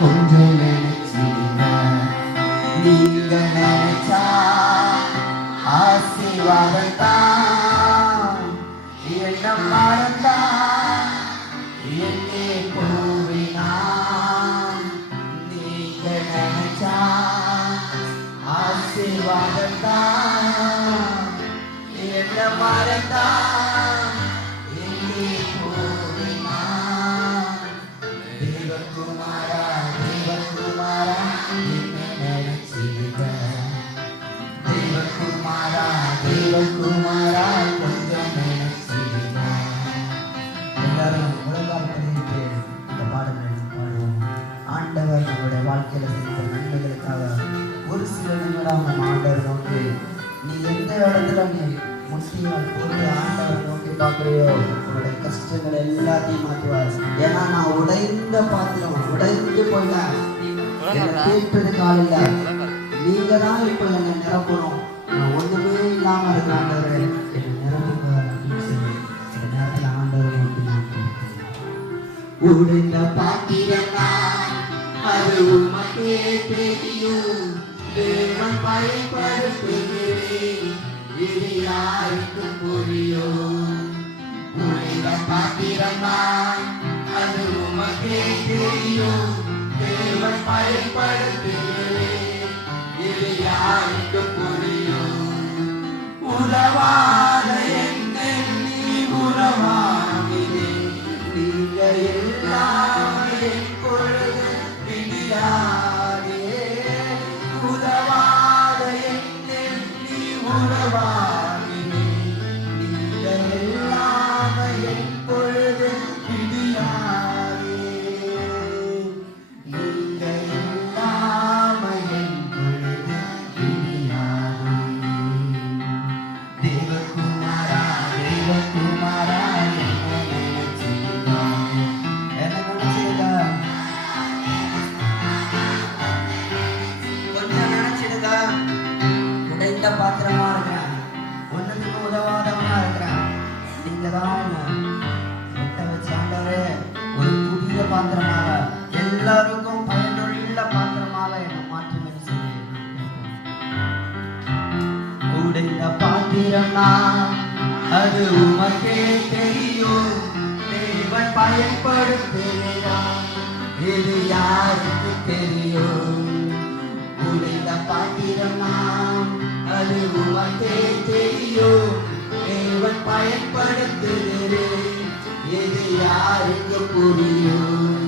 கொஞ்சம் நினைச்சிடுங்க. நீங்க நினைச்சா ஆசீர்வாதத்தான் என்ன மறந்தா என்னே போவினான். நீங்க நினைச்சா ஆசீர்வாதத்தான் என்ன மறந்தா என்னே போவினான். தேவகுமாரா தேவகுமாரா என்ன நினைச்சிடுங்க. தேவகுமாரா தேவகுமாரா கொஞ்சம் நினைச்சிடுங்க. எல்லாரும் உலகால் பண்ணிட்டு இந்த பாடல்களை பாடுவோம். ஆண்டவர் நம்மளுடைய வாழ்க்கையில செய்த நன்மைகளுக்காக ஒரு சில நிமிடம் நம்ம ஆண்டவர் நோக்கி, நீ எந்த இடத்துல நீ முட்டியால் போட்டு ஆண்டவர் நோக்கி பார்க்குறியோ உன்னுடைய கஷ்டங்கள் எல்லாத்தையும் மாற்றுவார். ஏன்னா நான் உடைந்த பாத்திரம், உடைந்து போயிட்டேன். கேட்டது காலையில நீங்க தான் இப்போ என்னை நிரப்பணும். நான் ஒண்ணுமே இல்லாம இருக்க ஆண்டவரே என்னை நிரப்புங்க அப்படின்னு சொல்லி இந்த நேரத்தில் ஆண்டவர் நோக்கி நான் உடைந்த பாத்திரம் அது உமக்கே தெரியும். தேவன் பயன்படுத்துகிறேன், இது யாருக்கு புரியும். உடைந்த பாத்திரம் அது உமக்கே தெரியும். தேவன் பயன்படுத்துகிறேன், இது யாருக்கு புரியும். உதவாத என்னை நீ உறவாகினே. நீங்க எல்லாம் எப்பொழுது பிடியாதே. உதவாத என்னை நீ உறவாகினே. நீங்க எல்லாம் எப்பொழுது பிடியாதே. நீங்க எல்லாம் எப்பொழுது பிடியாதே. தேவகுமாரா தேவகுமாரா என்ன நினைச்சிருக்க. என்ன நினைச்சிருக்க? கொஞ்சம் நினைச்சிருக்க. உடைந்த பாத்திரமா இருக்கிறேன், ஒன்னுக்கு உதவாதவனா இருக்கிறேன். நீங்க தான் வெட்ட வச்ச ஆண்டவரே ஒரு புதிய பாத்திரமாக, எல்லாருக்கும் பயனுள்ள பாத்திரமாக என்னை மாற்றுவேன்னு சொல்லி உடைந்த பாத்திரம் அது உமக்கே தெரியும். தேவன் பயன்படுத்துகிறார், இது யாருக்கு தெரியும். உடைந்த பாத்திரம் அது உமக்கே தெரியும். தேவன் பயன்படுத்துகிறேன், இது யாருக்கு புரியும்.